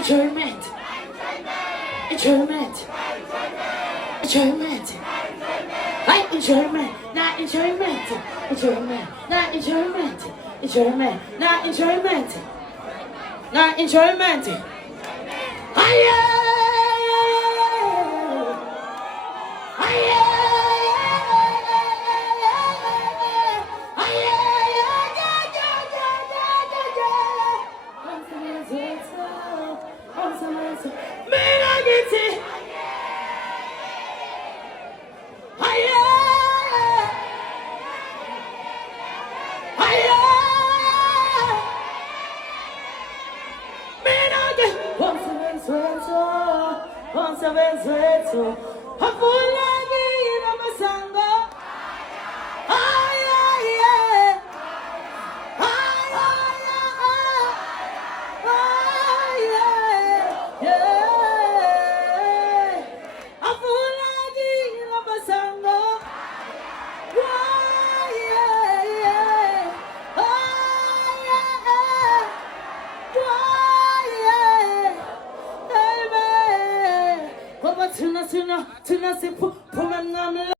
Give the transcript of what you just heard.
enjoyment, enjoyment, enjoyment. Like enjoyment, not enjoyment, enjoyment, not enjoyment, enjoyment, not enjoyment, not enjoyment. Higher, higher. Umsebenzi wethu Avulekile Amasango Avulekile Amasango Tuna, tuna, tuna,